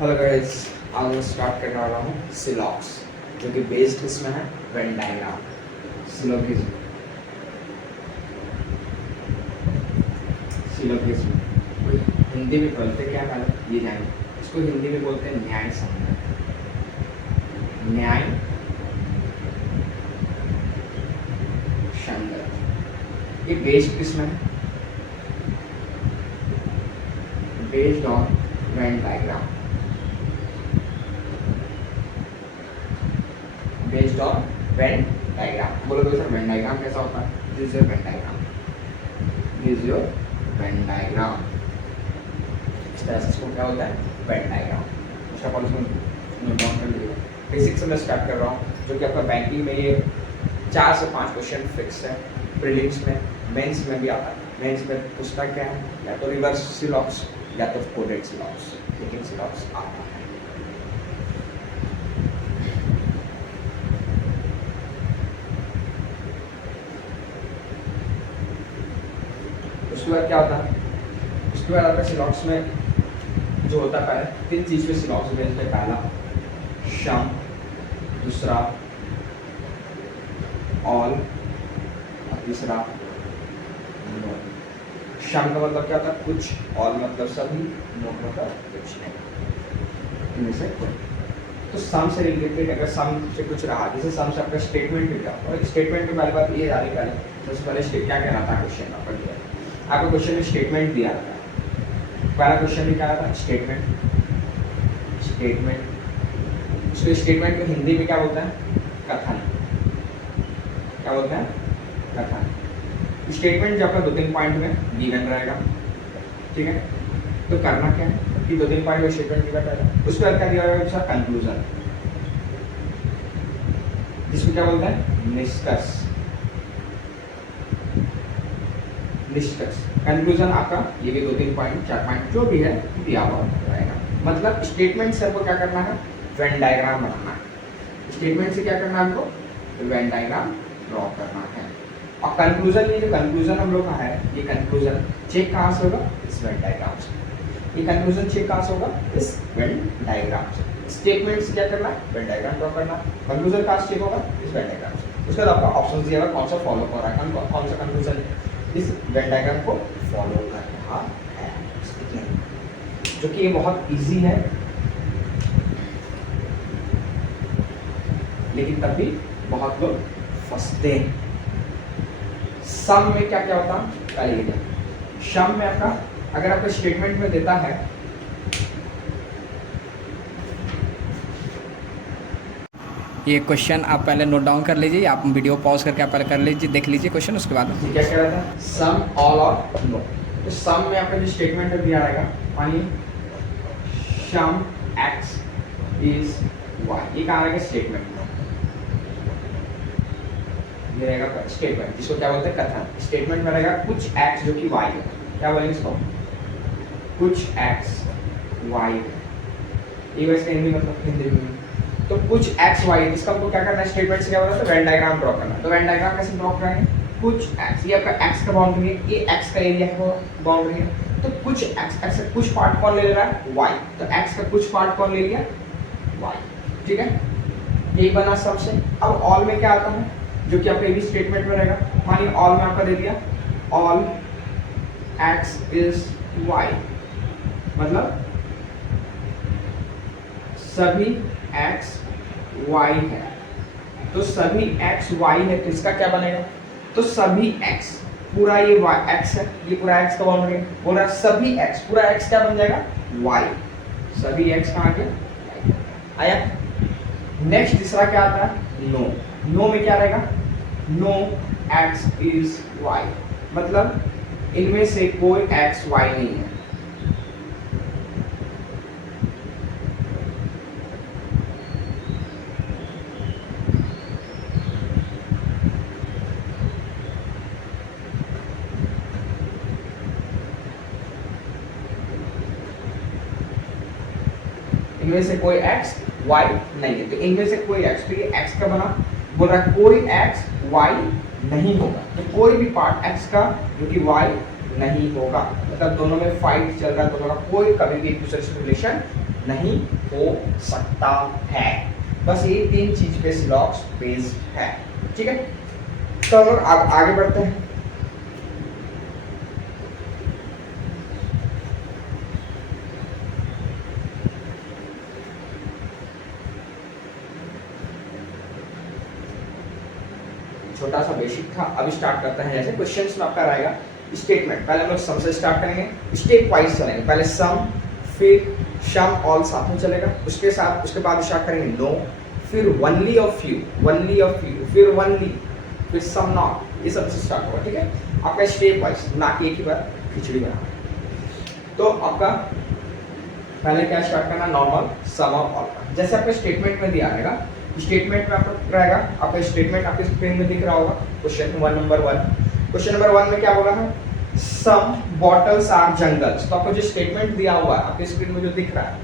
Hello guys, आज मैं start करने वाला हूँ सिलॉक्स, जो कि बेस्ड इसमें है वेन डायग्राम। सिलोगिज्म हिंदी में बोलते क्या पहले ये जाएंगे। इसको हिंदी में बोलते हैं न्याय संगत। न्याय संगत ये बेस्ड किसमें है? Based on Venn diagram. Based on Venn diagram. बोलो तो सर वेन डायग्राम कैसा होता है? This is your Venn diagram. This is your Venn diagram. इस तरह से इसको क्या होता है? Venn diagram. उसका पॉलिसी नोट डाउन कर लीजिए। बेसिक से मैं स्टार्ट कर रहा हूँ, जो कि आपका बैंकिंग में ये 4 से 5 क्वेश्चन फिक्स है। प्रीलिम्स में, मेंस में भी आता है। मेंस में पूछता क्या है? या तो रिवर्स सिलॉक्स या तो कोडेड सिलॉक्स, लेकिन सिलॉक्स आता है। उसके बाद क्या होता है? उसके बाद आपका सिलॉक्स में जो होता है, पहले 3 चीज पे सिलॉक्स बेस्ड है। पहला शम, दूसरा ऑल और तीसरा नो। शम का मतलब क्या होता है? कुछ, ऑल मतलब सभी, नो मतलब कुछ नहीं, इनमें से कोई। तो सम से रिलेटेड अगर सम से कुछ रहा, जैसे सम से आपका स्टेटमेंट भी था, और स्टेटमेंट में पहली बात ये आ रही पहले सबसे पहले क्या कहना था क्वेश्चन आपका दिया। आपको क्वेश्चन में स्टेटमेंट दिया था। पहला क्वेश्चन भी क्या था? स्टेटमेंट। स्टेटमेंट उसको स्टेटमेंट को हिंदी में क्या बोलता है? कथन। क्या बोलते हैं? कथन। स्टेटमेंट जो आपका 2-3 पॉइंट में गिवन रहेगा, ठीक है। तो करना क्या है कि 2-3 पॉइंट में स्टेटमेंट गिवन रहेगा, उसके बाद क्या दिया रहेगा? कंक्लूजन, जिसको क्या बोलते हैं? निष्कर्ष। निष्कर्ष कंक्लूजन आपका ये भी 2-3 पॉइंट 4 पॉइंट जो भी है दिया हुआ रहेगा। मतलब स्टेटमेंट से आपको क्या करना है? वेन डायग्राम बनाना है। स्टेटमेंट से क्या करना है आपको? वेन डायग्राम ड्रॉ करना है। और कंक्लूजन, ये जो कंक्लूजन हम लोग का है, ये कंक्लूजन चेक कहाँ से होगा? इस वेन डायग्राम से। ये कंक्लूजन चेक कहाँ से होगा? इस वेन डायग्राम से। स्टेटमेंट से क्या करना है? वेन डायग्राम ड्रॉ करना है। कंक्लूजन कहाँ से चेक होगा? इस वेन डायग्राम से। उसके बाद आपका ऑप्शन दिया हुआ कौन सा फॉलो कर रहा है, कौन सा कंक्लूजन इस वेन डायग्राम को फॉलो कर रहा है, जो कि ये बहुत इजी है, लेकिन तब भी बहुत लोग फंसते हैं। सम में क्या क्या होता है? करिएगा। सम में आपका अगर आपका स्टेटमेंट में देता है ये क्वेश्चन आप पहले नोट डाउन कर लीजिए, आप वीडियो पॉज करके आप पहले कर लीजिए, देख लीजिए क्वेश्चन, उसके बाद क्या कह रहा था? सम, ऑल और नो। तो सम में आपका जो स्टेटमेंट दिया रहेगा, मानिए सम एक्स इज वाई, ये कहाँ रहेगा? स्टेटमेंट में ये रहेगा स्टेटमेंट, जिसको क्या बोलते हैं? कथन। स्टेटमेंट में रहेगा कुछ एक्स जो कि वाई है। क्या बोलेंगे इसको? कुछ एक्स वाई है। ये वैसे हिंदी मतलब हिंदी में तो कुछ एक्स वाई है, जिसका हमको क्या करना है? स्टेटमेंट से क्या बोला था? वेन डायग्राम ड्रॉ करना है। तो वेन डायग्राम कैसे ड्रॉ करेंगे? कुछ एक्स, ये आपका एक्स का बाउंड्री है, ये एक्स का एरिया है, बाउंड्री है। तो कुछ एक्स, एक्स का कुछ पार्ट कौन ले रहा है? वाई। तो एक्स का कुछ पार्ट कौन ले लिया? वाई, ठीक है। यही बना सबसे। अब ऑल में क्या आता है? जो कि आपका भी स्टेटमेंट में रहेगा। मानिए ऑल में आपका दे दिया ऑल एक्स इज वाई, मतलब सभी एक्स वाई है। तो सभी एक्स वाई है, तो इसका क्या बनेगा? तो सभी एक्स, पूरा ये वाई एक्स है, ये पूरा एक्स का बाउंड्री है, पूरा सभी एक्स, पूरा एक्स क्या बन जाएगा? वाई। सभी एक्स कहाँ गया? आया। नेक्स्ट तीसरा क्या आता है? नो। नो में क्या रहेगा? नो एक्स इज वाई, मतलब इनमें से कोई एक्स वाई नहीं है। इनमें से कोई एक्स वाई नहीं है। तो इनमें से कोई एक्स, तो ये एक्स का बना, बोल रहा है कोई एक्स वाई नहीं होगा। तो कोई भी पार्ट एक्स का जो कि वाई नहीं होगा, मतलब दोनों में फाइट चल रहा है, दोनों का कोई कभी भी एक दूसरे से रिलेशन नहीं हो सकता है। बस ये 3 चीज पे सिलॉक्स बेस्ड है, ठीक है। तो हम लोग आगे बढ़ते हैं। छोटा सा बेसिक था, अभी स्टार्ट करते हैं। जैसे क्वेश्चंस में आपका रहेगा स्टेटमेंट, पहले हम लोग सम से स्टार्ट करेंगे, स्टेप वाइज चलेंगे। पहले सम, फिर सम ऑल साथ में चलेगा, उसके बाद स्टार्ट करेंगे नो, फिर वनली और फ्यू, फिर वनली, फिर सम नॉट, ये सब से स्टार्ट होगा, ठीक है। आपका स्टेप वाइज, ना कि एक ही बार खिचड़ी बना। तो आपका पहले क्या स्टार्ट करना, नॉर्मल सम और ऑल का। जैसे आपका स्टेटमेंट में दिया रहेगा, स्टेटमेंट में आपका रहेगा, आपका स्टेटमेंट आपके स्क्रीन में दिख रहा होगा। क्वेश्चन नंबर 1 में क्या बोला है, सम बॉटल्स आर जंगल्स। तो आपको जो स्टेटमेंट दिया हुआ है आपके स्क्रीन में जो दिख रहा है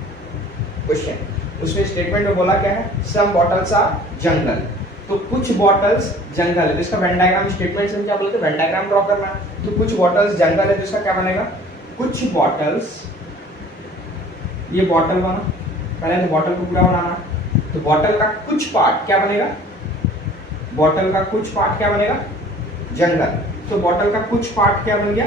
क्वेश्चन, उसमें स्टेटमेंट में बोला क्या है, सम बॉटल्स आर जंगल। तो कुछ बॉटल्स जंगल है, तो इसका वेन डायग्राम स्टेटमेंट से क्या बोलते हैं, वेन डायग्राम ड्रॉ करना है। तो कुछ बॉटल्स जंगल है, तो इसका क्या बनेगा, कुछ बॉटल्स, ये बॉटल बना, पहले तो बॉटल को पूरा बनाना है। तो बॉटल का कुछ पार्ट क्या बनेगा, बॉटल का कुछ पार्ट क्या बनेगा, जंगल। तो बॉटल का कुछ पार्ट क्या बन गया,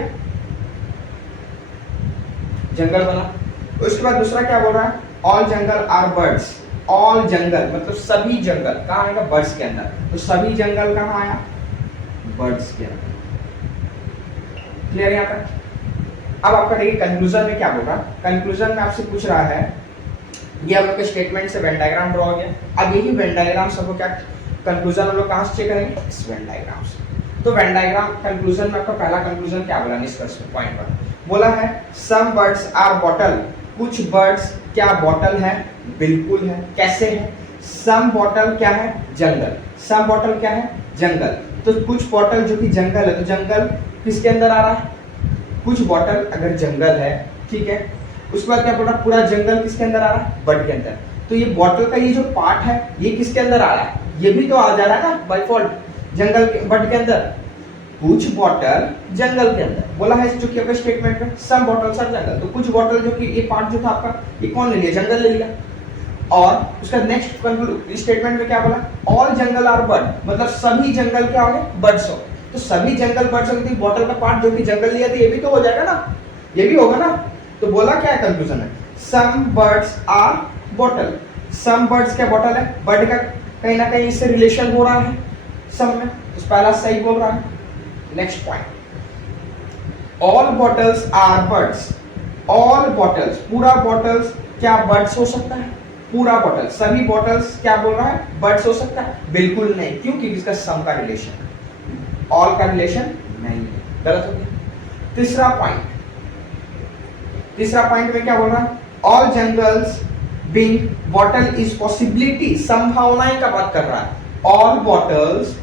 जंगल बना। उसके बाद दूसरा क्या बोल रहा है, all jungle are birds. All jungle मतलब सभी जंगल कहाँ आएगा, बर्ड्स के अंदर। तो सभी जंगल कहाँ आया, बर्ड्स के अंदर। क्लियर यहाँ तक। अब आपका देखिए कंक्लूजन में क्या बोल रहा है, कंक्लूजन में आपसे पूछ रहा है, ये हम लोग के स्टेटमेंट से वेन डायग्राम ड्रॉ हो गया। अब यही वेन डायग्राम सबको क्या कंक्लूजन हम लोग कहाँ से चेक करेंगे, इस वेन डायग्राम से। तो वेन डायग्राम कंक्लूजन में आपका पहला कंक्लूजन क्या बोला, निष्कर्ष पॉइंट 1 बोला है, सम बर्ड्स आर बॉटल। कुछ बर्ड्स क्या बॉटल है, बिल्कुल है। कैसे है, सम बॉटल क्या है, जंगल। सम बॉटल क्या है, जंगल। तो कुछ बॉटल जो कि जंगल है, तो जंगल किसके अंदर आ रहा है, कुछ बॉटल अगर जंगल है, ठीक है। उसके बाद क्या बोल रहा है, पूरा जंगल किसके अंदर आ रहा है, बर्ड के अंदर। तो ये बॉटल का ये जो पार्ट है ये किसके अंदर आ रहा है, ये भी तो आ जा रहा है ना बाय डिफॉल्ट, जंगल के, बर्ड के अंदर। कुछ बॉटल जंगल के अंदर बोला है, जो कि आपका स्टेटमेंट में सम बॉटल्स आर जंगल। तो कुछ बॉटल जो कि ये पार्ट जो था आपका, ये कौन ले लिया, जंगल ले लिया। और उसका नेक्स्ट स्टेटमेंट में क्या बोला, ऑल जंगल आर बर्ड, मतलब सभी जंगल क्या हो गए, बर्ड्स हो। तो सभी जंगल बर्ड्स हो, बॉटल का पार्ट जो कि जंगल लिया था ये भी तो हो जाएगा ना, ये भी होगा ना। तो बोला क्या है कंक्लूजन में, some birds are bottle. Some birds क्या बॉटल है, बर्ड का कहीं ना कहीं इससे रिलेशन हो रहा है सम में, तो पहला सही बोल रहा है। Next point, all bottles are birds. All bottles, पूरा बॉटल्स क्या बर्ड्स हो सकता है, पूरा बॉटल, सभी बॉटल्स क्या बोल रहा है, बर्ड्स हो सकता है, बिल्कुल नहीं। क्यों, क्योंकि इसका सम का रिलेशन, ऑल का रिलेशन नहीं है, गलत हो गया। तीसरा पॉइंट में क्या बोल रहा है, all jungles being bottle is possibility, संभावनाएं का बात कर रहा है। All bottles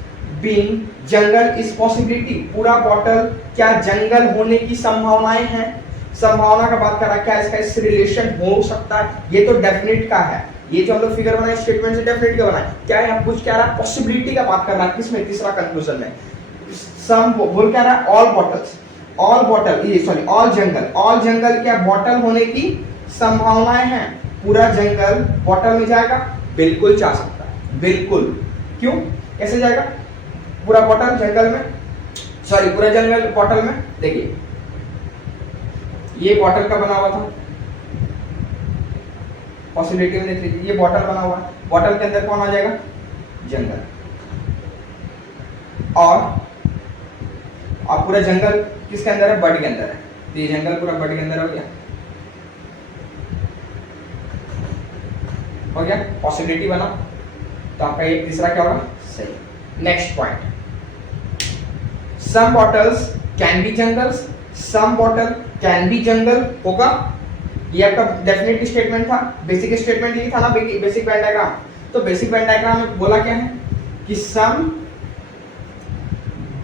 being jungle is possibility, पूरा बॉटल क्या जंगल होने की संभावनाएं हैं, संभावना का बात कर रहा है। क्या इसका इससे रिलेशन हो सकता है, ये तो डेफिनेट का है। ये जो हम लोग फिगर बनाए स्टेटमेंट से डेफिनेट का बनाए, क्या है कुछ कह रहा है, पॉसिबिलिटी का बात कर रहा है। किसमें, तीसरा कंक्लूजन में सम बोल क्या रहा है, ऑल बॉटल्स, ऑल बॉटल, ये सॉरी ऑल जंगल, ऑल जंगल क्या बॉटल होने की संभावनाएं हैं। पूरा जंगल बॉटल में जाएगा, बिल्कुल जा सकता है, बिल्कुल। क्यों, कैसे जाएगा, पूरा बॉटल जंगल में, सॉरी पूरा जंगल बॉटल में। देखिए ये बॉटल का बना हुआ था, पॉसिबिलिटी में देख लीजिए, ये बॉटल बना हुआ है, बॉटल के अंदर कौन आ जाएगा, जंगल। और पूरा जंगल किसके अंदर है, बर्ड के अंदर है। तो ये जंगल पूरा बर्ड के अंदर हो गया, पॉसिबिलिटी बना। तो आपका ये तीसरा क्या होगा, सही। Next point, some bottles can be jungles, some bottle can be jungle होगा। ये आपका डेफिनेट स्टेटमेंट था, बेसिक स्टेटमेंट ये था ना, बेसिक वेन डायग्राम। तो बेसिक वेन डायग्राम में बोला क्या है कि some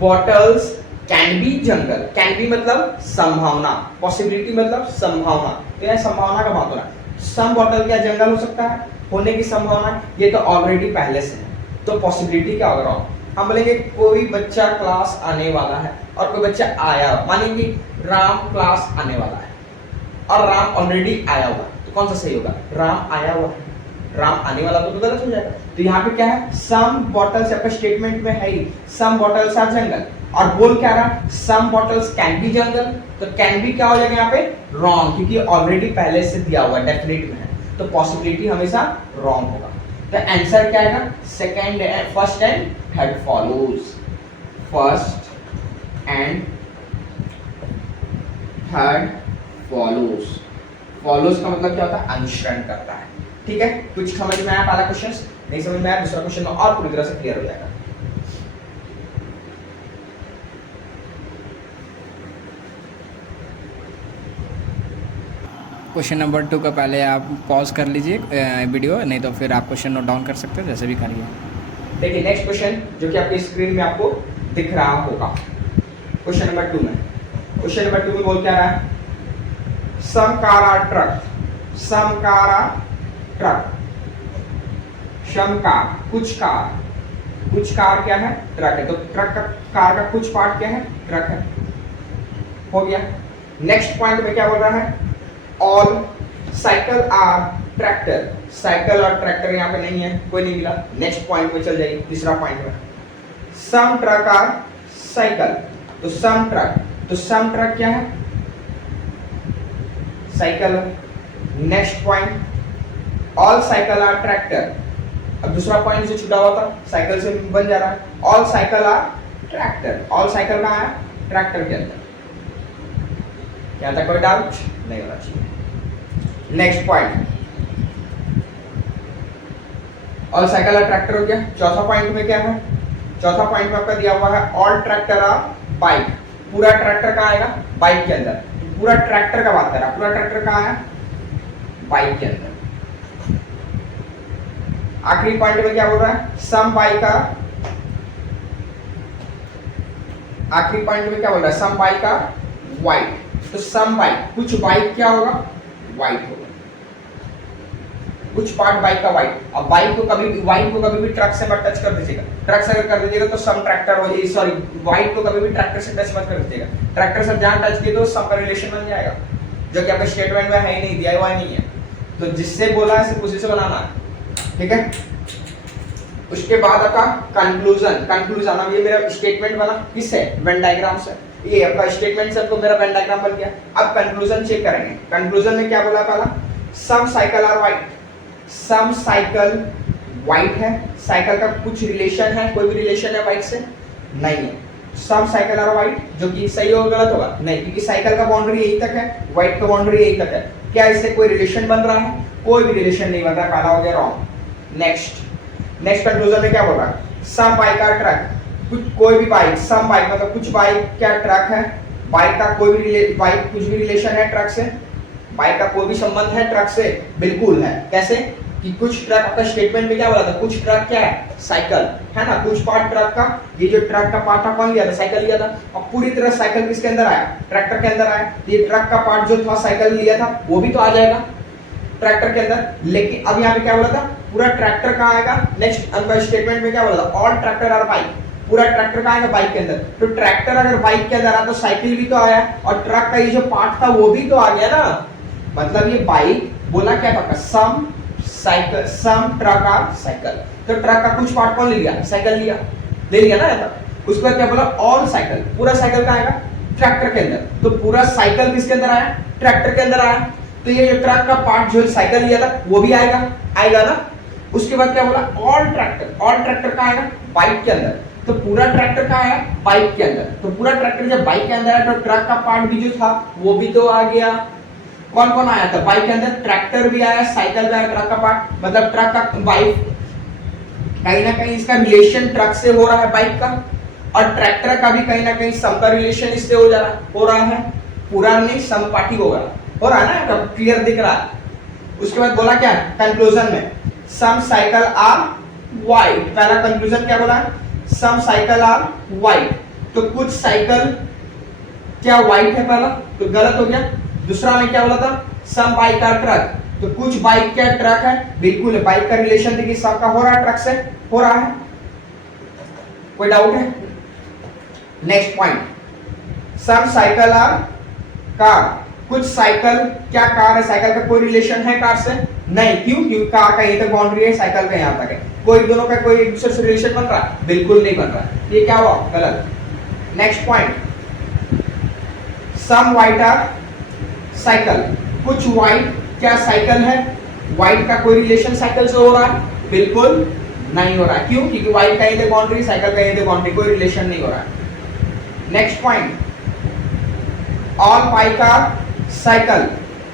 bottles can be jungle, can be मतलब संभावना, पॉसिबिलिटी मतलब संभावना। तो यह संभावना का बात हो रहा है, सम बॉटल क्या जंगल हो सकता है, होने की संभावना, ये तो ऑलरेडी पहले से है। तो पॉसिबिलिटी क्या होगा, हम बोलेंगे कोई बच्चा क्लास आने वाला है और कोई बच्चा आया, मानेंगे राम क्लास आने वाला है और राम ऑलरेडी आया हुआ, तो कौन सा सही होगा? राम आया हुआ है, राम आने वाला तो गलत हो जाएगा। तो यहाँ पे क्या है? सम बॉटल्स आपका स्टेटमेंट में है ही, सम बॉटल्स आर जंगल, और बोल क्या रहा है? सम बॉटल्स कैन बी जंगल। तो कैन बी क्या हो जाएगा यहाँ पे? रॉन्ग, क्योंकि ऑलरेडी पहले से दिया हुआ डेफिनेट में है, तो पॉसिबिलिटी हमेशा रॉन्ग होगा। तो आंसर क्या आएगा? Second, first and third follows, first and third follows. Follows का मतलब क्या होता है? अनुसरण करता है। ठीक है, कुछ समझ में आया पहला क्वेश्चन? नहीं समझ में आया, दूसरा क्वेश्चन और पूरी तरह से क्लियर हो जाएगा। क्वेश्चन नंबर 2 का पहले आप पॉज कर लीजिए वीडियो, नहीं तो फिर आप क्वेश्चन नोट डाउन कर सकते हो, जैसे भी करिए। देखिए नेक्स्ट क्वेश्चन जो कि आपकी स्क्रीन में आपको दिख रहा होगा, क्वेश्चन नंबर 2 में, क्वेश्चन नंबर 2 में बोल क्या रहा है? Some car are truck, some car are truck, some car, कुछ कार, कुछ कार क्या है? ट्रक है। तो ट्रक का, कार का कुछ पार्ट क्या है? ट्रक है। हो गया। नेक्स्ट पॉइंट में क्या बोल रहा है? All cycle are tractor, cycle और ट्रैक्टर यहाँ पे नहीं है, कोई नहीं मिला। नेक्स्ट पॉइंट में चल जाइए, तीसरा पॉइंट में, सम ट्रक आर साइकिल, तो सम ट्रक, तो सम ट्रक क्या है? Cycle. Next point, all cycle are tractor, अब दूसरा पॉइंट जो छुटा हुआ था साइकिल से बन जा रहा है, all cycle are tractor, all cycle कहाँ है? ट्रैक्टर के अंदर। क्या था? कोई डाउट नहीं होना चाहिए। Next point, all cycle are tractor हो गया। चौथा पॉइंट में क्या है? चौथा पॉइंट में आपका दिया हुआ है ऑल ट्रैक्टर आर बाइक, पूरा ट्रैक्टर कहाँ आएगा? बाइक के अंदर। पूरा ट्रैक्टर का बात कर रहा, पूरा ट्रैक्टर कहाँ है? बाइक के अंदर। आखिरी पॉइंट में क्या बोल रहा है? सम बाइक आर, आखिरी पॉइंट में क्या बोल रहा है? सम बाइक आर व्हाइट, तो सम बाइक, कुछ बाइक क्या होगा? व्हाइट होगा, कुछ पार्ट बाइक का व्हाइट। अब बाइक को कभी भी, व्हाइट को कभी भी ट्रक से मत टच कर दीजिएगा, ट्रक से अगर कर दीजिएगा तो सम ट्रैक्टर हो जाएगी, सॉरी व्हाइट को कभी भी ट्रैक्टर से टच मत कर दीजिएगा, ट्रैक्टर से जहां टच किए तो सम का रिलेशन बन जाएगा, जो कि आपके स्टेटमेंट में है ही नहीं, दिया हुआ नहीं है। तो जिससे बोला है सिर्फ उसी से बनाना है। ठीक है, उसके बाद आपका कंक्लूजन, कंक्लूजन, अब ये मेरा स्टेटमेंट बना किससे? वेन डायग्राम से। ये आपका स्टेटमेंट से तो मेरा वेन डायग्राम बन गया। अब कंक्लूजन चेक करेंगे। कंक्लूजन में क्या बोला? पहला, some cycle are white, some cycle white है, साइकिल का कुछ रिलेशन है, कोई भी रिलेशन है व्हाइट से? नहीं है। सम साइकिल आर व्हाइट, जो कि सही होगा गलत होगा? नहीं, क्योंकि साइकिल का बाउंड्री यही तक है, व्हाइट का बाउंड्री यही तक है। क्या इससे कोई रिलेशन बन रहा है? कोई भी रिलेशन नहीं बन रहा, पहला हो गया रॉन्ग। नेक्स्ट, नेक्स्ट कंक्लूजन में क्या बोल रहा है? सम बाइक आर ट्रक, कुछ, कोई भी बाइक, सम बाइक मतलब कुछ बाइक क्या ट्रक है? बाइक का कोई भी बाइक कुछ भी रिलेशन है ट्रक से? बाइक का कोई भी संबंध है ट्रक से? बिल्कुल है। कैसे? कि कुछ ट्रक, आपका स्टेटमेंट में क्या बोला था? कुछ ट्रक क्या है? साइकिल है ना, कुछ पार्ट ट्रक का, ये जो ट्रक का पार्ट था कौन लिया था? साइकिल लिया था। और पूरी तरह साइकिल किसके अंदर आया? ट्रैक्टर के अंदर आया। ये ट्रक का पार्ट जो था साइकिल लिया था वो भी तो आ जाएगा ट्रैक्टर के अंदर। लेकिन अब यहाँ पे क्या बोला था? पूरा ट्रैक्टर कहाँ आएगा? नेक्स्ट आपका स्टेटमेंट में क्या बोला था? ऑल ट्रैक्टर आर बाइक, पूरा ट्रैक्टर कहाँ आएगा? बाइक के अंदर। तो ट्रैक्टर अगर बाइक के अंदर आया तो साइकिल भी तो आया, और ट्रक का ये जो पार्ट था वो भी तो आ गया ना। मतलब ये बाइक बोला क्या था? Some cycle, some truck are cycle. तो ट्रक का कुछ पार्ट कौन ले लिया? साइकिल लिया, ले लिया ना ऐसा। उसके बाद क्या बोला? ऑल साइकिल, पूरा साइकिल कहाँ आएगा? ट्रैक्टर के अंदर। तो पूरा साइकिल किसके अंदर आया? ट्रैक्टर के अंदर आया। तो ये जो ट्रक का पार्ट जो साइकिल लिया था वो भी आएगा, आएगा ना। उसके बाद क्या बोला? ऑल ट्रैक्टर, ऑल ट्रैक्टर कहाँ आएगा? बाइक के अंदर। तो पूरा ट्रैक्टर कहाँ आया? बाइक के अंदर। तो पूरा ट्रैक्टर जब बाइक के अंदर आया तो ट्रक का पार्ट भी जो था वो भी तो आ गया। कौन कौन आया था? बाइक के अंदर ट्रैक्टर भी आया, साइकिल भी आया, ट्रक का पार्ट, मतलब ट्रक का बाइक, कहीं ना कहीं इसका रिलेशन ट्रक से हो रहा है बाइक का, और ट्रैक्टर का भी कहीं ना कहीं सम का रिलेशन इससे हो रहा है। पूरा नहीं, समपाठी हो रहा है ना, क्लियर दिख रहा है। उसके बाद बोला क्या कंक्लूजन में? सम साइकिल आर व्हाइट। पहला कंक्लूजन क्या बोला? सम साइकिल आर व्हाइट, तो कुछ साइकिल क्या व्हाइट है? पहला तो गलत हो गया। दूसरा में क्या बोला था? सम बाइक आर ट्रक, तो कुछ बाइक क्या ट्रक है? बिल्कुल है। बाइक का रिलेशन देखिए सबका हो रहा है, ट्रक से हो रहा है। कोई डाउट है? Next point, some cycle are car, कुछ साइकिल, क्या कार है, साइकिल का कोई रिलेशन है कार से? नहीं। क्यों? क्योंकि कार का यहीं तक बाउंड्री है, साइकिल का यहाँ तक है। कोई दोनों का कोई एक दूसरे से रिलेशन बन रहा है? बिल्कुल नहीं बन रहा है। ये क्या हुआ? गलत। Next point, some white are cycle, कुछ व्हाइट क्या साइकिल है? व्हाइट का कोई रिलेशन साइकिल से हो रहा है? बिल्कुल नहीं हो रहा है। क्यों? क्योंकि व्हाइट का यहीं तक बाउंड्री, साइकिल का यहीं तक बाउंड्री, कोई रिलेशन नहीं हो रहा है। Next point, all bike are cycle,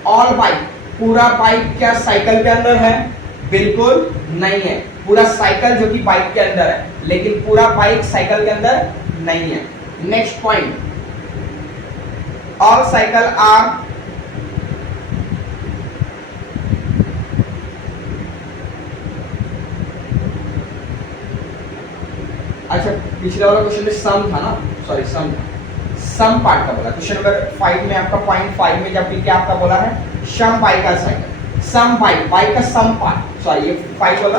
all bike, पूरा बाइक क्या साइकिल के अंदर है? बिल्कुल नहीं है। पूरा साइकिल जो कि बाइक के अंदर है, लेकिन पूरा बाइक साइकिल के अंदर नहीं है। Next point, all cycle are अच्छा, पिछले वाला क्वेश्चन में सम था ना, सॉरी सम था, सम पार्ट का बोला। क्वेश्चन नंबर 5 में आपका पॉइंट 5 में जब भी क्या आपका बोला है, सम बाइक का साइकिल, सम बाइक, बाइक का सम पार्ट, सॉरी ये 5 बोला,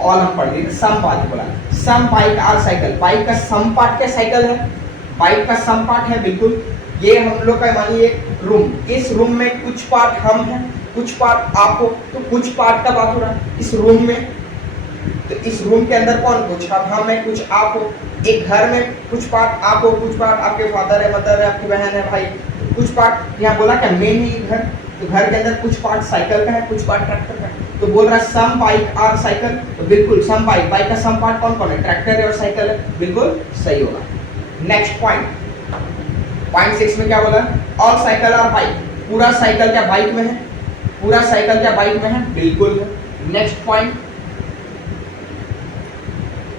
ऑल हम पढ़ लिए, सम पार्ट बोला। सम बाइक आर साइकिल, बाइक का सम पार्ट क्या साइकिल है? बाइक का सम पार्ट है, बिल्कुल। ये हम लोग का मानिए रूम, इस रूम में कुछ पार्ट हम हैं, कुछ पार्ट आप हो, तो कुछ पार्ट का बात हो रहा है इस रूम में। तो इस रूम के अंदर कौन? कुछ हम है, कुछ आप हो। एक घर में कुछ पार्ट आप हो, कुछ पार्ट आपके फादर है, मदर है, आपकी बहन है, भाई, कुछ पार्ट यहाँ बोला क्या मेन ही घर, तो घर के अंदर कुछ पार्ट साइकिल का है, कुछ पार्ट ट्रैक्टर का है। तो बोल रहा है सम बाइक आर साइकिल, तो बिल्कुल सम बाइक, बाइक का सम पार्ट कौन कौन है? ट्रैक्टर है और साइकिल है, बिल्कुल सही होगा। नेक्स्ट पॉइंट, पॉइंट 6 में क्या बोला? ऑल साइकिल आर बाइक, पूरा साइकिल क्या बाइक में है? पूरा साइकिल क्या बाइक में है? बिल्कुल है। Next point,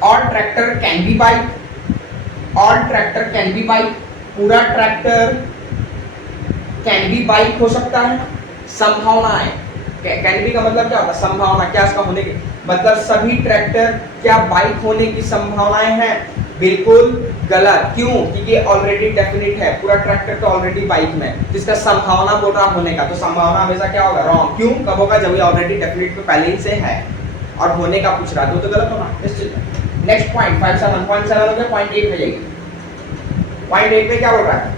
all tractor can be bike, all tractor can be bike, पूरा ट्रैक्टर कैन बी बाइक हो सकता है। संभावना है, कैन बी का मतलब क्या होता है? संभावना, क्या इसका होने की, मतलब सभी ट्रैक्टर क्या बाइक होने की संभावनाएं हैं? बिल्कुल गलत। क्यों? क्योंकि ये ऑलरेडी डेफिनेट है, पूरा ट्रैक्टर तो ऑलरेडी बाइक में, जिसका संभावना बोल रहा होने का, तो संभावना हमेशा क्या होगा? रॉन्ग। क्यों? कब होगा? जब ये ऑलरेडी डेफिनेट में पहले ही से है और होने का पूछ रहा है, तो गलत होगा इस चीज में। नेक्स्ट पॉइंट 5.7 हो गया, पॉइंट 8 में जाइए। पॉइंट 8 में क्या बोल रहा है?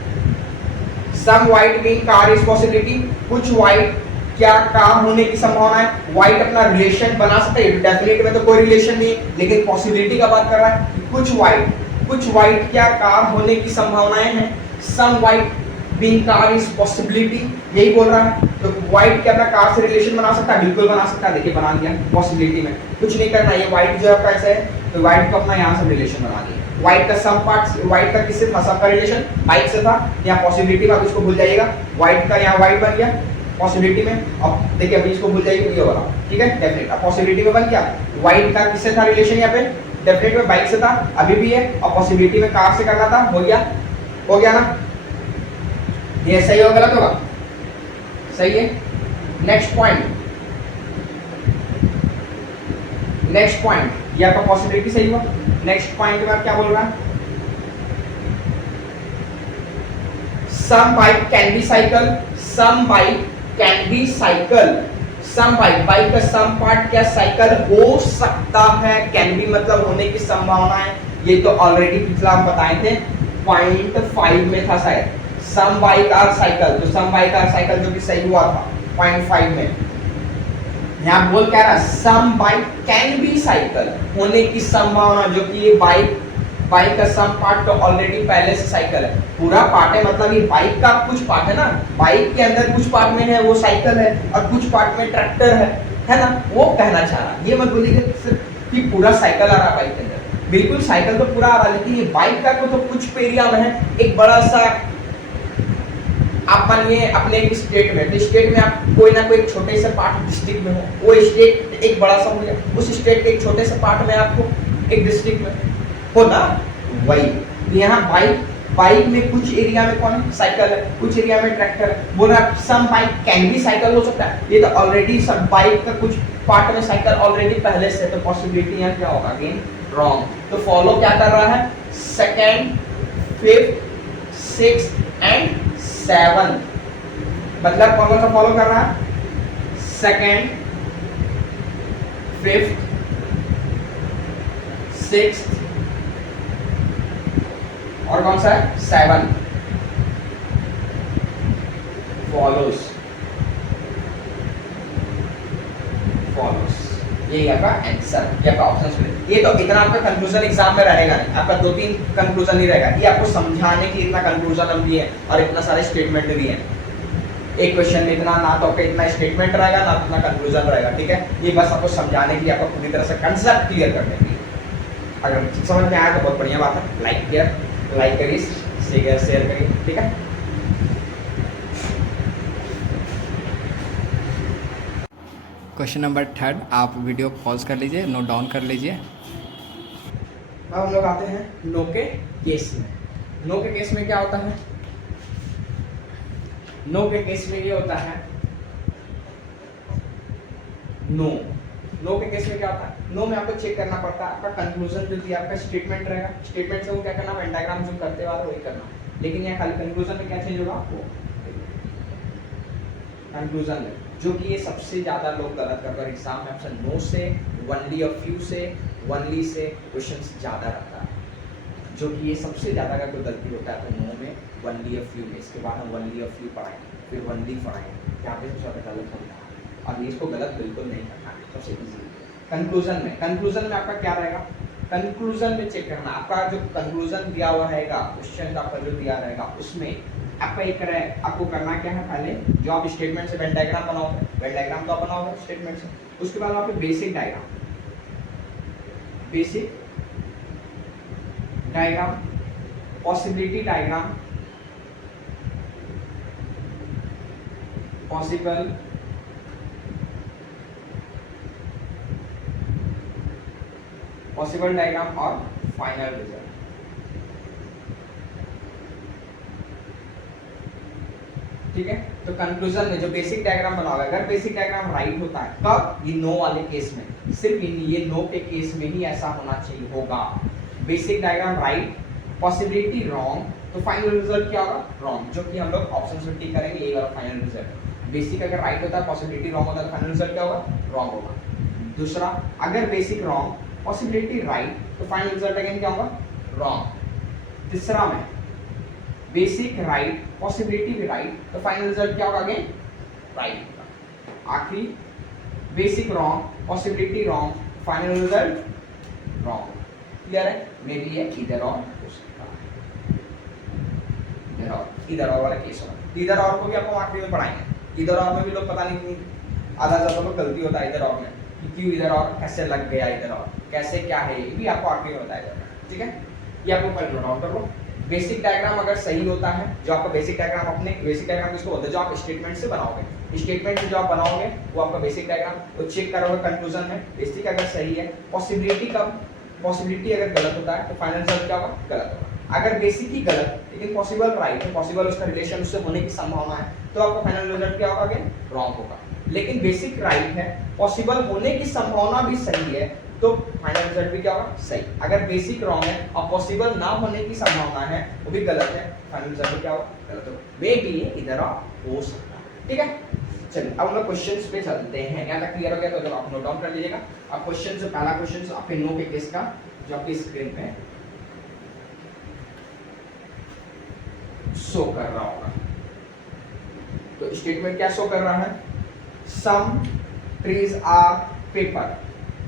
Some white being car is possibility, कुछ व्हाइट क्या कार होने की संभावना है? व्हाइट अपना रिलेशन बना सकता है, डेफिनेट में तो कोई रिलेशन नहीं है, लेकिन पॉसिबिलिटी का बात कर रहा है। कुछ व्हाइट क्या कार होने की संभावनाएं हैं? Some white being car is possibility, यही बोल रहा है। तो व्हाइट क्या अपना कार से रिलेशन बना सकता है? बिल्कुल बना सकता है। देखिए बना दिया, पॉसिबिलिटी में कुछ नहीं करना, ये व्हाइट जो है आपका ऐसे है, तो व्हाइट को अपना यहाँ से रिलेशन बना दिया। व्हाइट का सम पार्ट, व्हाइट का किससे था? सबका रिलेशन बाइक से था। यहाँ पॉसिबिलिटी में, अब इसको भूल जाइएगा, व्हाइट का यहाँ व्हाइट बन गया पॉसिबिलिटी में। अब देखिए अभी इसको भूल जाइए, ये वाला ठीक है डेफिनेट। अब पॉसिबिलिटी में बन गया, व्हाइट का किससे था रिलेशन? यहाँ पे डेफिनेट में बाइक से था, अभी भी है, और पॉसिबिलिटी में कार से करना था, हो गया ना? ये सही होगा गलत होगा? सही है। नेक्स्ट पॉइंट, ये आपका पॉसिबिलिटी सही हुआ। नेक्स्ट पॉइंट के बाद क्या बोल रहा है? Some bike can be cycle, some bike can be cycle, some bike, bike का सम पार्ट क्या साइकिल हो सकता है? कैन बी मतलब होने की संभावना है, ये तो ऑलरेडी पिछला हम बताए थे, पॉइंट 5 में था शायद। सम बाइक आर साइकिल, तो सम बाइक आर साइकिल जो कि सही हुआ था पॉइंट 5 में। यहाँ बोल क्या रहा? सम बाइक कैन बी साइकिल, होने की संभावना, जो कि ये बाइक का सम पार्ट तो ऑलरेडी पहले से साइकिल है, पूरा पार्ट है, मतलब ये बाइक का कुछ पार्ट है ना, बाइक के अंदर कुछ पार्ट में है वो साइकिल है, और कुछ पार्ट में ट्रैक्टर है ना, वो कहना चाह रहा। ये मत बोलिए कि पूरा साइकिल आ रहा बाइक के अंदर, बिल्कुल साइकिल तो पूरा आ रहा, लेकिन ये बाइक का तो कुछ एरिया में है, एक बड़ा सा। आप मानिए अपने एक स्टेट में, तो स्टेट में आप कोई ना कोई छोटे से पार्ट डिस्ट्रिक्ट में हो, वो स्टेट एक बड़ा सा हो गया, उस स्टेट के एक छोटे से पार्ट में आपको एक डिस्ट्रिक्ट में हो ना, वही। यहाँ बाइक में कुछ एरिया में कौन है? साइकिल है, कुछ एरिया में ट्रैक्टर है। बोल रहा सम बाइक कैन बी साइकिल हो सकता है, ये तो ऑलरेडी सब बाइक का कुछ पार्ट में साइकिल ऑलरेडी पहले से, तो पॉसिबिलिटी यहाँ क्या होगा? Again wrong. तो फॉलो क्या कर रहा है? सेकेंड, फिफ्थ, सिक्स्थ एंड 7, मतलब कौन सा फॉलो कर रहा है? सेकेंड, फिफ्थ, सिक्स्थ और कौन सा है? 7 फॉलोज, यही आपका आंसर, ये आपका ऑप्शन। ये तो इतना आपका कंक्लूजन एग्जाम में रहेगा नहीं, आपका 2-3 कंक्लूजन ही रहेगा, ये आपको समझाने के लिए इतना कंक्लूजन हम दिए और इतना सारे स्टेटमेंट दिए हैं। एक क्वेश्चन में इतना ना तो आपका इतना स्टेटमेंट रहेगा ना इतना कंक्लूजन रहेगा, ठीक है। ये बस आपको समझाने के लिए, आपको पूरी तरह से कंसेप्ट क्लियर करने के लिए। अगर समझ में आया तो बहुत बढ़िया बात है, लाइक करिए, शेयर करिए, ठीक है। क्वेश्चन नंबर 3 आप वीडियो पॉज कर लीजिए, नोट डाउन कर लीजिए। अब हम लोग आते हैं नो के केस में। नो के केस में क्या होता है? नो के केस में ये होता है नो के केस में क्या होता है? नो में आपको चेक करना पड़ता है आपका कंक्लूजन जो दिया, आपका स्टेटमेंट रहेगा, स्टेटमेंट से वो क्या करना, वेन डायग्राम जो करते वाला वही करना। लेकिन यहाँ खाली कंक्लूजन में क्या चेंज होगा, वो कंक्लूजन में जो कि ये सबसे ज्यादा लोग गलत कर रहे हैं एग्जाम में, ऑप्शन नो से, वनली और फ्यू से, वनली से क्वेश्चंस ज्यादा रहता है, जो कि ये सबसे ज्यादा का कोई गलती होता है तो नो में, वनली और फ्यू में। इसके बाद हम वनली और फ्यू पढ़ाएंगे, फिर वनली पढ़ाएंगे, यहाँ पे सबसे ज्यादा गलत होता है और इसको गलत बिल्कुल नहीं करना है, सबसे इजी। कंक्लूजन में आपका क्या रहेगा, कंक्लूजन में चेक करना आपका जो कंक्लूजन दिया हुआ रहेगा, क्वेश्चन आपका जो दिया रहेगा उसमें आपका एक आपको करना क्या है, पहले जो आप स्टेटमेंट से वेन डायग्राम बनाओगे, वेन डायग्राम तो आप बनाओगे स्टेटमेंट से, उसके बाद आप basic diagram, possibility diagram, possible diagram और फाइनल रिजल्ट। ठीक है, तो कंक्लूजन में जो बेसिक डायग्राम बनाओगे, अगर बेसिक डायग्राम राइट होता है कब, ये नो वाले केस में, सिर्फ ये नो के केस में ही ऐसा होना चाहिए होगा। Basic diagram right, possibility wrong, तो फाइनल रिजल्ट क्या होगा, रॉन्ग, जो कि हम लोग ऑप्शन से टिक करेंगे, यही वाला फाइनल रिजल्ट। बेसिक अगर राइट होता है, पॉसिबिलिटी रॉन्ग होता है, तो फाइनल रिजल्ट क्या होगा, रॉन्ग होगा। दूसरा, अगर बेसिक रॉन्ग, पॉसिबिलिटी राइट, तो फाइनल रिजल्ट अगेन क्या होगा, रॉन्ग। तीसरा में बेसिक राइट, पॉसिबिलिटी भी राइट, तो फाइनल रिजल्ट क्या होगा, अगेन राइट। आखिरी basic wrong, possibility wrong, final result wrong. Clear है? मे बी ये इधर और हो सकता है, इधर और वाला केस होगा। इधर और को भी आपको आखिरी में पढ़ाएंगे। इधर और में भी लोग पता नहीं आधा ज्यादा लोग गलती होता है इधर और में, कि क्यों इधर और, कैसे लग गया इधर और, कैसे क्या है, ये भी आपको आखिरी में बताया जाएगा। ठीक है, ये आपको पहले नोट डाउन कर लो। बेसिक डायग्राम अगर सही होता है, जो आपका बेसिक डायग्राम, अपने बेसिक डायग्राम किसको बोलते हैं, जो आप स्टेटमेंट से बनाओगे, स्टेटमेंट से जो आप बनाओगे वो आपका बेसिक डायग्राम, वो चेक करोगे कंक्लूजन में, बेसिक अगर सही है, पॉसिबिलिटी अगर गलत होता है तो फाइनल रिजल्ट क्या होगा, गलत होगा। अगर बेसिक ही गलत लेकिन पॉसिबल राइट है, पॉसिबल उसका रिलेशन उससे होने की संभावना है, तो आपका फाइनल रिजल्ट क्या होगा, रॉन्ग होगा। लेकिन बेसिक राइट है, पॉसिबल होने की संभावना भी सही है, तो फाइनल रिजल्ट भी क्या होगा, सही। अगर बेसिक रॉन्ग है और पॉसिबल ना होने की संभावना है, वो भी गलत है, फाइनल रिजल्ट क्या होगा, गलत होगा। वे भी इधर हो सकता है। ठीक है, चलिए अब हम लोग क्वेश्चंस पे चलते हैं। यहाँ तक क्लियर हो गया तो जब आप नोट डाउन कर लीजिएगा। अब क्वेश्चन से पहला क्वेश्चन आपके नो के केस का जो आपकी स्क्रीन पे शो कर रहा होगा, तो स्टेटमेंट क्या शो कर रहा है, सम ट्रीज आर पेपर।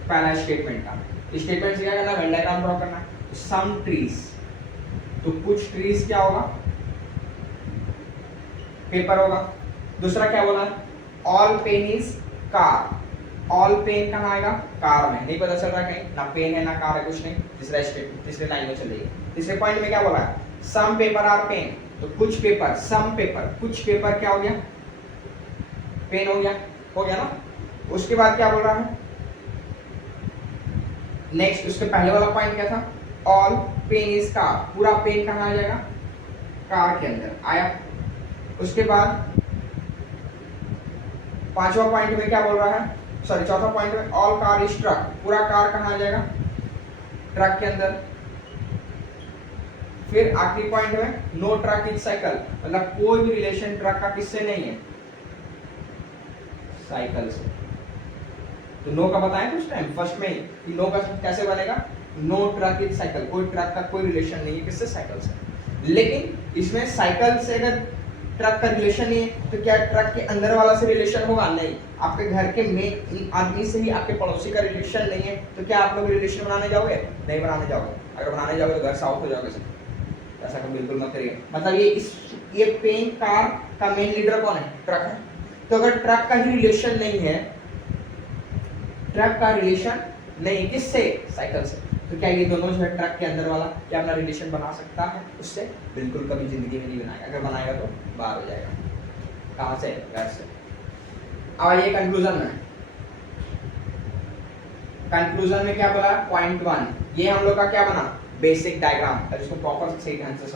पहला स्टेटमेंट का स्टेटमेंट से क्या करना है, वेन डायग्राम ड्रॉ करना है। सम ट्रीज, तो कुछ ट्रीज क्या होगा, पेपर होगा। दूसरा क्या बोला, all pen is car. All pen कहाँ आएगा, कार में, नहीं पता चल रहा कहीं, ना पेन है ना कार है, कुछ नहीं। तीसरा स्टेटमेंट तीसरे लाइन में चलिए। तीसरे पॉइंट में क्या बोला है, सम पेपर आर पेन, तो कुछ पेपर, सम पेपर, कुछ पेपर क्या हो गया, पेन हो गया ना। उसके बाद क्या बोल रहा है नेक्स्ट, उसके पहले वाला पॉइंट क्या था, ऑल पेन इज कार, पूरा पेन कहाँ आ जाएगा, कार के अंदर आया। उसके बाद पांचवा पॉइंट में क्या बोल रहा है, सॉरी चौथा पॉइंट में ऑल कार इज ट्रक, पूरा कार कहाँ आ जाएगा, ट्रक के अंदर। फिर आखिरी पॉइंट में नो ट्रक इज साइकिल, मतलब कोई भी रिलेशन ट्रक का किससे नहीं है, साइकिल से। तो नो का बताएं कुछ टाइम फर्स्ट में कि नो का कैसे बनेगा, नो ट्रक इज साइकिल, कोई ट्रक का कोई रिलेशन नहीं है किससे, साइकिल से। लेकिन इसमें साइकिल से अगर ट्रक का रिलेशन नहीं है, तो क्या ट्रक के अंदर वाला से रिलेशन होगा? नहीं। आपके घर के मेन आदमी से ही आपके पड़ोसी का रिलेशन नहीं है, तो क्या आप लोग रिलेशन बनाने जाओगे? नहीं बनाने जाओगे। अगर बनाने जाओगे तो घर से आउट हो जाओगे। ऐसा तो बिल्कुल मत करिए। मतलब ये पेइंग कार का मेन लीडर कौन है? ट्रक है। तो अगर ट्रक का ही रिलेशन नहीं है, ट्रक का रिलेशन नहीं किससे? साइकिल से, तो क्या ये दोनों जो है ट्रक के अंदर वाला क्या अपना रिलेशन बना सकता है उससे? बिल्कुल कभी जिंदगी में नहीं बनाएगा। अगर बनाएगा तो बाहर हो जाएगा। कहां से? घर से। अब आइए कंक्लूजन में। कंक्लूजन में क्या बोला? पॉइंट 1 ये हम लोग का क्या बना? Basic diagram. अब इसको प्रॉपर सही ढंग से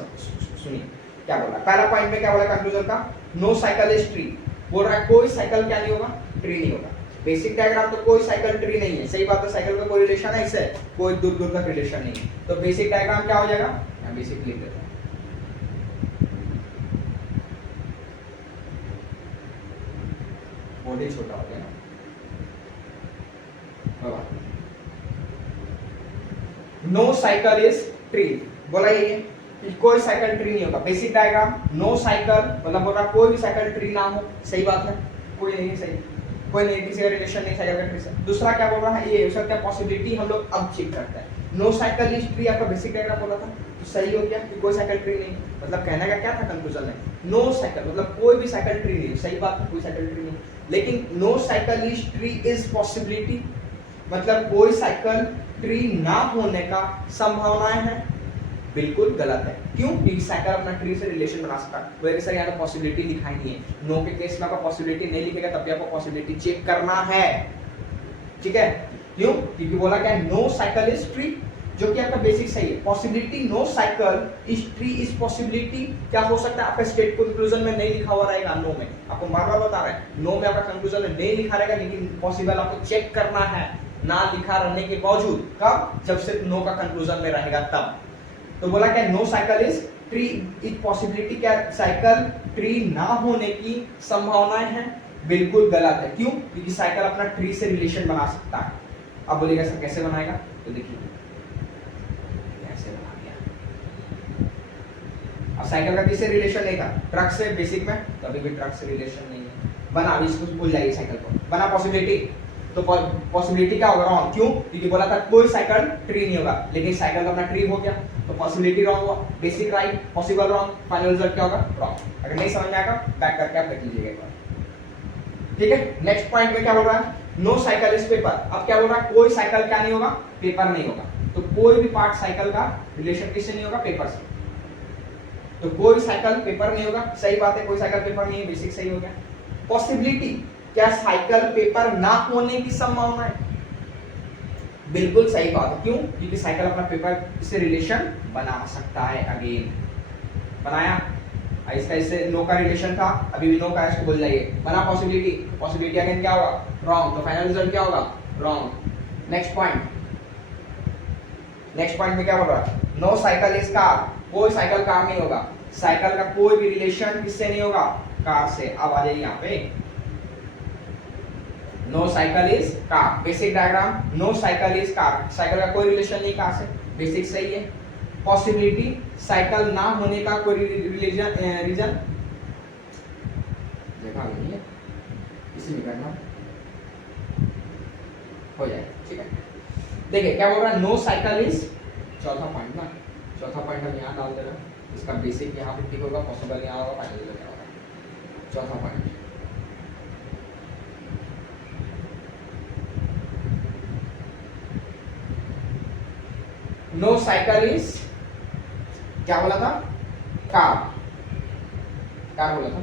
सुनिए क्या बोला। पहला पॉइंट में क्या बोला कंक्लूजन का? No cycle is tree. बोल रहा है कोई साइकिल क्या नहीं होगा? ट्री नहीं होगा। बेसिक डायग्राम तो कोई साइकिल ट्री नहीं है, सही बात है। साइकिल का कोई रिलेशन है इससे? कोई दूर दूर तक रिलेशन नहीं है। तो बेसिक डायग्राम क्या हो जाएगा? मैं बेसिक लिख देता हूं। बॉडी छोटा हो गया ना। नो साइकिल इज ट्री बोला ये कि कोई साइकिल ट्री नहीं होगा। बेसिक डायग्राम नो साइकिल मतलब बोल रहा कोई भी साइकिल ट्री ना हो, सही बात है। कोई नहीं, सही, कोई नहीं, किसी का रिलेशन नहीं साइकिल का ट्री से। दूसरा क्या बोल रहा है? ये उसका क्या पॉसिबिलिटी हम लोग अब चेक करते हैं। नो साइकिल इज ट्री आपका बेसिक डायग्राम बोला था, तो सही हो गया कि कोई साइकिल ट्री नहीं। मतलब कहने का क्या था कंक्लूजन में? नो साइकिल मतलब कोई भी साइकिल ट्री नहीं, सही बात है, कोई साइकिल ट्री नहीं। लेकिन no cycle is tree is possibility मतलब कोई साइकिल ट्री ना होने का संभावनाएं है, बिल्कुल गलत है। क्यों? क्योंकि साइकिल अपना ट्री से रिलेशन बना सकता है। बोले सर यहाँ तो पॉसिबिलिटी लिखाई नहीं है। नो के केस में आपका पॉसिबिलिटी नहीं लिखेगा, तब भी आपको पॉसिबिलिटी चेक करना है, ठीक है? क्यों? क्योंकि बोला क्या? नो साइकिल इज ट्री, जो कि आपका बेसिक सही है। Possibility no cycle is tree is possibility क्या हो सकता है? आपका स्टेट कंक्लूजन में नहीं लिखा हुआ रहेगा, नो में। आपको बार बार बता रहे हैं, नो में आपका कंक्लूजन में नहीं लिखा रहेगा, लेकिन पॉसिबल आपको चेक करना है ना लिखा रहने के बावजूद। कब? जब सिर्फ नो का कंक्लूजन में रहेगा तब। तो बोला क्या? No cycle is tree is possibility क्या? साइकिल ट्री ना होने की संभावनाएं हैं, बिल्कुल गलत है। क्यों? क्योंकि साइकिल अपना ट्री से रिलेशन बना सकता है। अब बोलेगा सर कैसे बनाएगा? तो देखिए कैसे बना दिया। अब साइकिल का किससे रिलेशन नहीं था? ट्रक से। बेसिक में तो अभी भी ट्रक से रिलेशन नहीं है। बना, अभी इसको भूल जाइए साइकिल को। बना पॉसिबिलिटी, तो पॉसिबिलिटी क्या होगा? रॉन्ग। क्यों? क्योंकि बोला था कोई साइकिल ट्री नहीं होगा, लेकिन साइकिल का अपना ट्री हो गया, तो पॉसिबिलिटी रॉन्ग हुआ। Basic right, possible wrong, final result क्या होगा? रॉन्ग। अगर नहीं समझ में आएगा बैक करके आप देख लीजिएगा एक बार, ठीक है? नेक्स्ट पॉइंट में क्या बोल रहा है? No cycle is paper. अब क्या बोल रहा है? कोई साइकिल क्या नहीं होगा? पेपर नहीं होगा। तो कोई भी पार्ट साइकिल का रिलेशन किससे नहीं होगा? पेपर से। तो कोई साइकिल पेपर नहीं होगा, सही बात है। कोई साइकिल पेपर नहीं है, बेसिक सही हो गया। पॉसिबिलिटी क्या? साइकिल पेपर ना होने की संभावना है, बिल्कुल सही बात है। क्यों? क्योंकि साइकिल अपना पेपर से रिलेशन बना सकता है। अगेन बनाया, इसका इससे नो का रिलेशन था, अभी भी नो का, इसको भूल जाइए। बना पॉसिबिलिटी, पॉसिबिलिटी अगेन क्या होगा? रॉन्ग। तो फाइनल रिजल्ट क्या होगा? Wrong. Next point, next point में क्या बोल रहा है? No cycle is car. कोई साइकिल कार नहीं होगा। साइकिल का कोई भी रिलेशन किससे नहीं होगा? कार से। अब आ जाइए यहाँ पे, no cycle is car. Basic diagram no cycle is car, cycle का कोई रिलेशन नहीं कार से, बेसिक सही है। पॉसिबिलिटी साइकिल ना होने का कोई रीजन देखा नहीं है, इसी में करना हो जाए, ठीक है? देखिए क्या बोल रहा है? नो साइकिल इज, चौथा पॉइंट ना, चौथा पॉइंट हम यहाँ डाल दे रहे हैं। इसका बेसिक यहाँ पे ठीक होगा, पॉसिबल यहाँ होगा, फाइनल यहाँ होगा। चौथा पॉइंट, नो साइकिल इज क्या बोला था? कार, कार बोला था,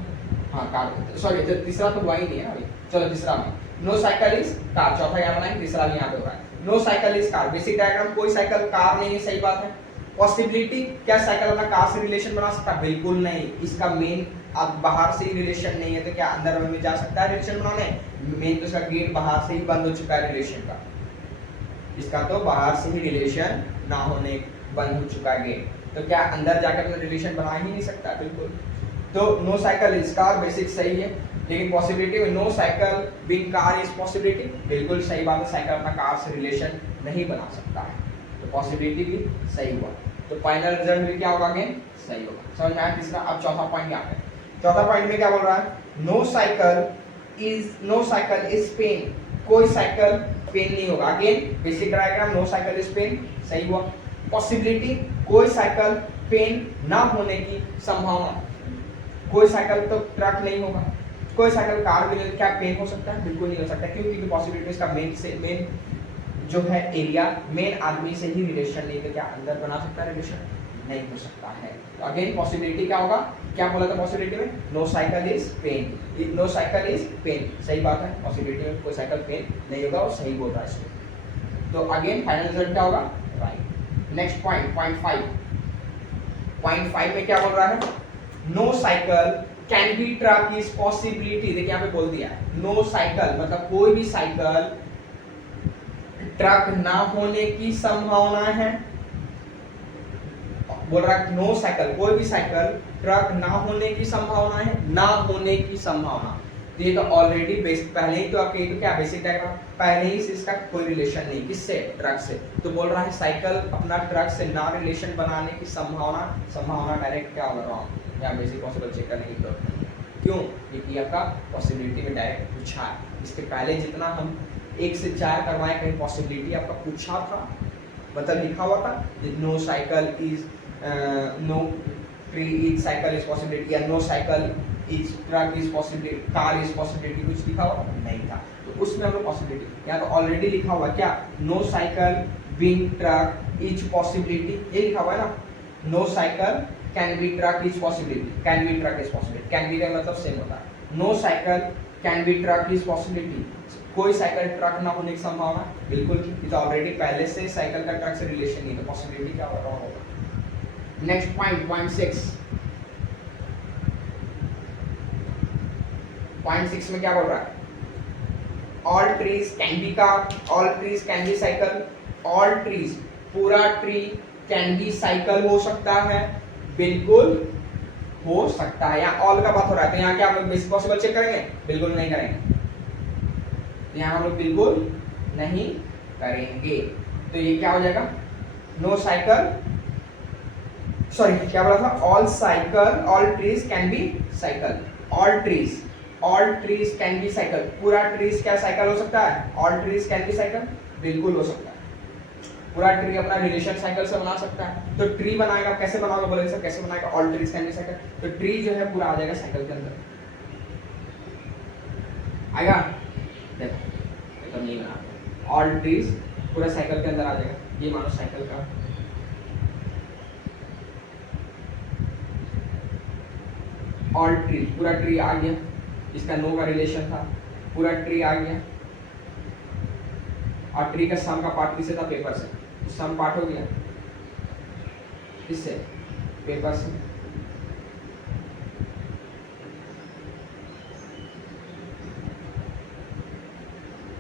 हाँ कार, सॉरी तीसरा तो हुआ ही नहीं है अभी। चलो तीसरा में नो साइकिल इज कार, चौथा यहाँ बनाएंगे, तीसरा भी यहाँ पे हो रहा है। No cycle is car, basic diagram कोई साइकिल कार नहीं है, सही बात है। पॉसिबिलिटी क्या? साइकिल अपना कार से रिलेशन बना सकता है? बिल्कुल नहीं। इसका मेन अब बाहर से ही रिलेशन नहीं है, तो क्या अंदर में जा सकता है रिलेशन बनाने? मेन तो इसका गेट बाहर से ही बंद हो चुका है रिलेशन का, इसका तो बाहर से ही रिलेशन ना होने बंद हो चुका है गेट, तो क्या अंदर जाकर अपना रिलेशन बना ही नहीं सकता? बिल्कुल। तो no cycle is car, basic सही है। लेकिन पॉसिबिलिटी में no cycle being car is possibility, बिल्कुल सही बात है। साइकिल अपना कार से रिलेशन नहीं बना सकता है, तो पॉसिबिलिटी भी सही हुआ। तो फाइनल रिजल्ट भी क्या होगा? अगेन सही होगा। समझ में आया? तीसरा। अब चौथा पॉइंट यहाँ पे, चौथा पॉइंट में क्या बोल रहा है, नो साइकिल इज पेन, कोई साइकिल पेन नहीं होगा। Again basic diagram, no cycle is pen सही हुआ। पॉसिबिलिटी, कोई साइकिल पेन ना होने की संभावना, कोई साइकिल तो ट्रक नहीं होगा, कोई साइकिल कार भी नहीं, क्या पेन हो सकता है, बिल्कुल नहीं हो सकता। क्यों? क्योंकि पॉसिबिलिटीज का मेन जो है एरिया मेन आदमी से ही रिलेशन नहीं, तो क्या अंदर बना सकता है रिलेशन, नहीं हो सकता है। तो अगेन पॉसिबिलिटी क्या होगा, क्या बोला था पॉसिबिलिटी में, no cycle is pen, no cycle is pen सही बात है, पॉसिबिलिटी में कोई साइकिल पेन नहीं होगा और सही बोल रहा है इसको। तो अगेन फाइनल रिजल्ट क्या होगा, राइट। नेक्स्ट पॉइंट, पॉइंट 5 में क्या बोल रहा है, no cycle can be truck is possibility, देखिए यहाँ पे बोल दिया है नो साइकिल मतलब कोई भी साइकिल ट्रक ना होने की संभावना है। बोल रहा है नो साइकिल, कोई भी साइकिल ट्रक ना होने की संभावना है, ना होने की संभावना। तो ये तो ऑलरेडी पहले ही तो आपके तो क्या बेसिक डायग्राम, पहले ही से इसका कोई रिलेशन नहीं, किससे, ट्रक से। तो बोल रहा है साइकिल अपना ट्रक से ना रिलेशन बनाने की संभावना डायरेक्ट क्या हो रहा हूँ या बेसिक पॉसिबल चेक करने की जरूरत नहीं। क्यों? क्योंकि आपका पॉसिबिलिटी में डायरेक्ट पूछा है। इसके पहले जितना हम 1 से 4 करवाए, कहीं पॉसिबिलिटी आपका पूछा था, मतलब लिखा हुआ था no cycle is no tree is cycle is possibility, या no cycle is truck is possibility, car is possibility, कुछ लिखा हुआ नहीं था। तो उसमें हम लोग पॉसिबिलिटी, या तो ऑलरेडी लिखा हुआ क्या, no cycle being truck is possibility, ये लिखा हुआ है ना, no cycle can be truck is possibility, can be truck is possibility, can be का मतलब सेम होता है। No cycle can be truck is possibility, कोई साइकिल ट्रक ना होने की संभावना बिल्कुल, ये तो ऑलरेडी पहले से साइकिल का ट्रक से रिलेशन नहीं, तो पॉसिबिलिटी क्या होगा। नेक्स्ट पॉइंट 6 में क्या बोल रहा है, all trees can be car, all trees can be cycle, all trees पूरा ट्री कैन बी साइकिल हो सकता है, बिल्कुल हो सकता है। यहाँ ऑल का बात हो रहा है, तो यहाँ क्या हम लोग बेसिक पॉसिबल चेक करेंगे, बिल्कुल नहीं करेंगे, यहाँ हम लोग बिल्कुल नहीं करेंगे। तो ये क्या हो जाएगा, नो साइकिल, सॉरी क्या बोला था, all cycle, all trees can be cycle, all trees can be cycle, पूरा ट्रीज क्या साइकिल हो सकता है, all trees can be cycle, बिल्कुल हो सकता है। पूरा ट्री अपना रिलेशन साइकिल से बना सकता है। तो ट्री बनाएगा, कैसे बनाओगे बोले सर, कैसे बनाएगा, all trees can be cycle, तो ट्री जो है पूरा आ जाएगा साइकिल के अंदर आएगा, देखो तो नहीं बना, ऑल ट्रीज पूरा साइकिल के अंदर आ जाएगा। ये मानो साइकिल का ऑल ट्री, पूरा ट्री आ गया, इसका नो का रिलेशन था, पूरा ट्री आ गया, और ट्री का सम का पार्ट किससे था, पेपर से, तो सम पार्ट हो गया इससे, पेपर से।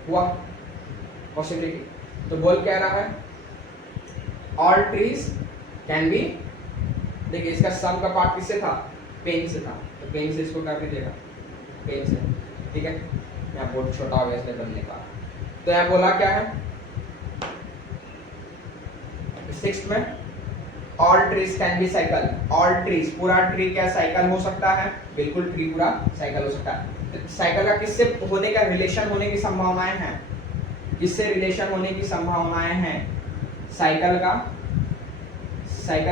हुआ पॉसिबिलिटी। तो बोल क्या रहा है, ऑल ट्रीज कैन बी, देखिए इसका सम का पार्ट किससे था, पेन से था, तो पेन से इसको कर दीजिएगा, पेन से, ठीक है। यहाँ बोर्ड छोटा हो गया इसलिए बनने का। तो यहाँ बोला क्या है 6 में, all trees can be cycle, all trees पूरा ट्री क्या साइकिल हो सकता है, बिल्कुल ट्री पूरा साइकिल हो सकता है। तो साइकिल का किससे होने का रिलेशन होने की संभावनाएं हैं, किससे रिलेशन होने की संभावनाएं हैं, साइकिल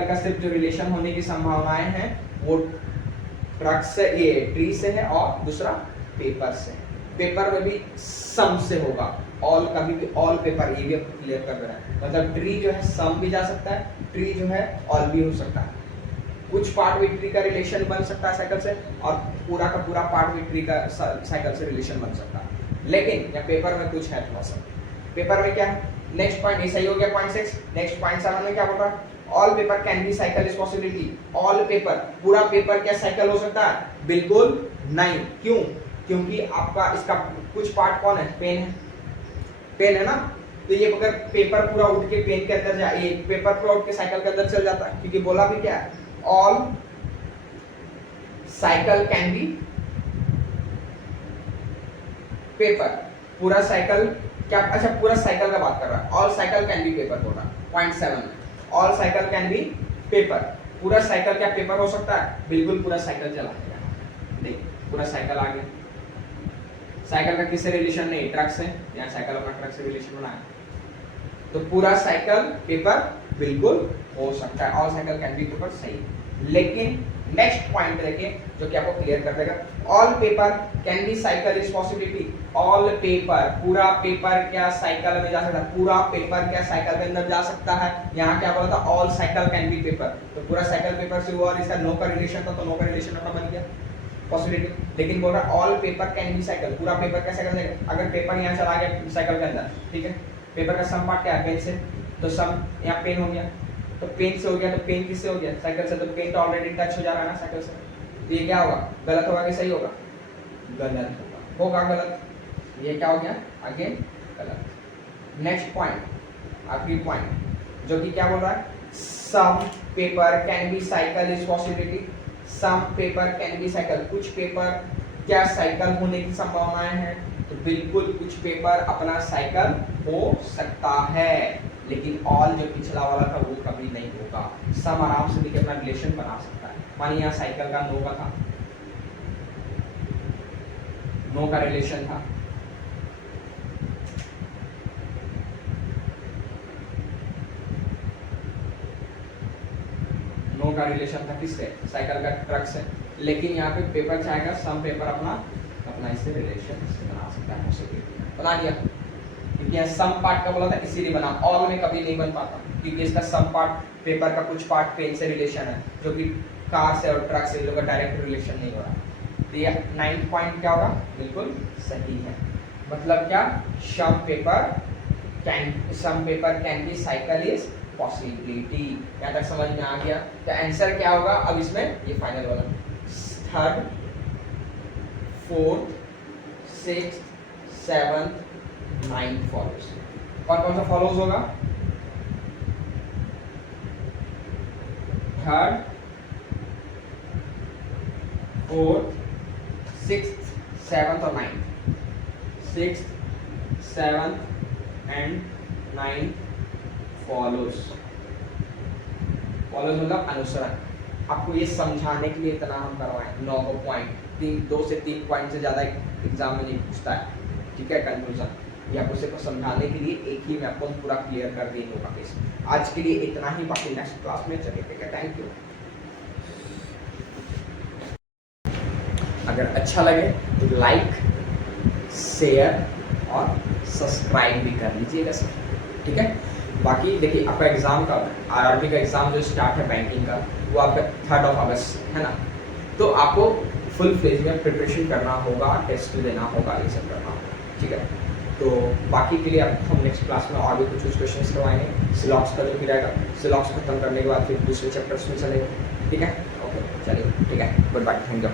का सिर्फ जो रिलेशन होने की संभावनाएं हैं वो ट्रक से, ये ट्री से है, और दूसरा पेपर से। पेपर में भी सम से होगा, ऑल कभी भी ऑल पेपर, ये भी क्लियर कर रहा है, मतलब ट्री जो है सम भी जा सकता है, ट्री जो है ऑल भी हो सकता है। कुछ पार्ट में ट्री का रिलेशन बन सकता है साइकिल से, और पूरा का पूरा पार्ट में ट्री का साइकिल से रिलेशन बन सकता है। लेकिन या पेपर में कुछ है थोड़ा सा, पेपर में क्या है, नेक्स्ट पॉइंट ये सही हो गया पॉइंट 6। नेक्स्ट पॉइंट 7 में क्या बोल रहा है, all paper can be cycle is possibility, all paper पूरा पेपर क्या साइकिल हो सकता है, बिल्कुल नहीं। क्यों? क्योंकि आपका इसका कुछ पार्ट कौन है, पेन है, पेन है ना, तो ये अगर पेपर पूरा उठ के पेन के अंदर जाए, ये पेपर पूरा उठ के साइकिल के अंदर चल जाता है, क्योंकि बोला भी क्या है, all cycle can B paper, पूरा साइकिल क्या, अच्छा पूरा साइकिल का बात कर रहा है, all cycle can B paper बोल रहा है पॉइंट 7 में, all cycle can B paper, पूरा साइकिल क्या पेपर हो सकता है, बिल्कुल पूरा साइकिल चला जाएगा। पूरा साइकिल आ गया। साइकिल का किससे रिलेशन नहीं, ट्रक से, यहाँ साइकिल अपना ट्रक से रिलेशन बनाया, तो पूरा साइकिल पेपर बिल्कुल हो सकता है, all cycle can B paper सही। लेकिन नेक्स्ट पॉइंट देखिए जो कि आपको क्लियर कर देगा, all paper can be cycle is possibility. All paper, पूरा पेपर क्या साइकिल में जा सकता है, पूरा पेपर क्या साइकिल के अंदर जा सकता है। यहाँ क्या बोला था, all cycle can B paper, तो पूरा साइकिल पेपर से हुआ और इसका नो का रिलेशन था, तो नो का रिलेशन अपना बन गया पॉसिबिलिटी। लेकिन बोल रहा all paper can be cycle, पूरा पेपर क्या साइकिल जाएगा। अगर पेपर यहाँ चला गया साइकिल के अंदर, ठीक है, पेपर का सम पार्ट क्या है, पेन से, तो सम यहाँ पेन हो गया, तो पेन से हो गया, तो पेन किससे हो गया, साइकिल से, तो पेन तो ऑलरेडी टच हो जा रहा है ना साइकिल से, तो ये क्या होगा, गलत होगा कि सही होगा, गलत होगा, गलत, ये क्या हो गया, अगेन गलत। नेक्स्ट पॉइंट, आखिरी पॉइंट जो कि क्या बोल रहा है, some paper can be cycle is possibility. Some paper can be cycle, कुछ पेपर क्या साइकिल होने की संभावनाएं हैं, तो बिल्कुल कुछ पेपर अपना साइकिल हो सकता है, लेकिन ऑल जो पिछला वाला था वो कभी नहीं होगा। सम आराम से देखिए अपना रिलेशन बना सकता है, मानिए यहाँ साइकिल का नो का था, नो का रिलेशन था, नो का रिलेशन था किससे, साइकिल का ट्रक से, लेकिन यहाँ पे पेपर चाहेगा सम पेपर अपना इससे रिलेशन बना सकता है, पॉसिबिलिटी बना दिया, क्योंकि यहाँ सम पार्ट का बोला था इसीलिए बना, ऑल में कभी नहीं बन पाता, क्योंकि इसका सम पार्ट पेपर का कुछ पार्ट पेन से रिलेशन है, जो कि कार से और ट्रक से इन लोगों का डायरेक्ट रिलेशन नहीं हो रहा। तो ये 9 पॉइंट क्या होगा, बिल्कुल सही है। मतलब क्या, some paper can be cycle is possibility. यहाँ तक समझ में आ गया, तो आंसर क्या होगा अब इसमें, ये फाइनल वाला, third, fourth, sixth, seventh, 9 follows. कौन कौन सा फॉलोज होगा, थर्ड, फोर्थ, सिक्स्थ, सेवंथ और 9th, sixth, seventh and 9th follows. Follows मतलब अनुसरण। आपको ये समझाने के लिए इतना हम करवाएं, 9 पॉइंट, 2 से 3 पॉइंट से ज्यादा एग्जाम में नहीं पूछता है, ठीक है, कंक्लूजन। ये आपको सिर्फ समझाने के लिए एक ही मैं आपको पूरा क्लियर कर दी होगा। आज के लिए इतना ही, बाकी नेक्स्ट क्लास में चलेगा। Thank you. अगर अच्छा लगे तो लाइक, शेयर और सब्सक्राइब भी कर लीजिएगा सर, ठीक है। बाकी देखिए आपका एग्जाम का, आरआरबी का एग्जाम जो स्टार्ट है बैंकिंग का, वो आपका 3 अगस्त है ना, तो आपको फुल फेज में प्रिपरेशन करना होगा, टेस्ट देना होगा, ये सब करना होगा, ठीक है। तो बाकी के लिए अब हम नेक्स्ट क्लास में और भी कुछ क्वेश्चंस करवाएंगे। सिलॉक्स का जो भी रहेगा, सिलॉक्स खत्म करने के बाद फिर दूसरे चैप्टर्स में चलेगा, ठीक है। ओके चलिए, ठीक है, गुड बाय, थैंक यू।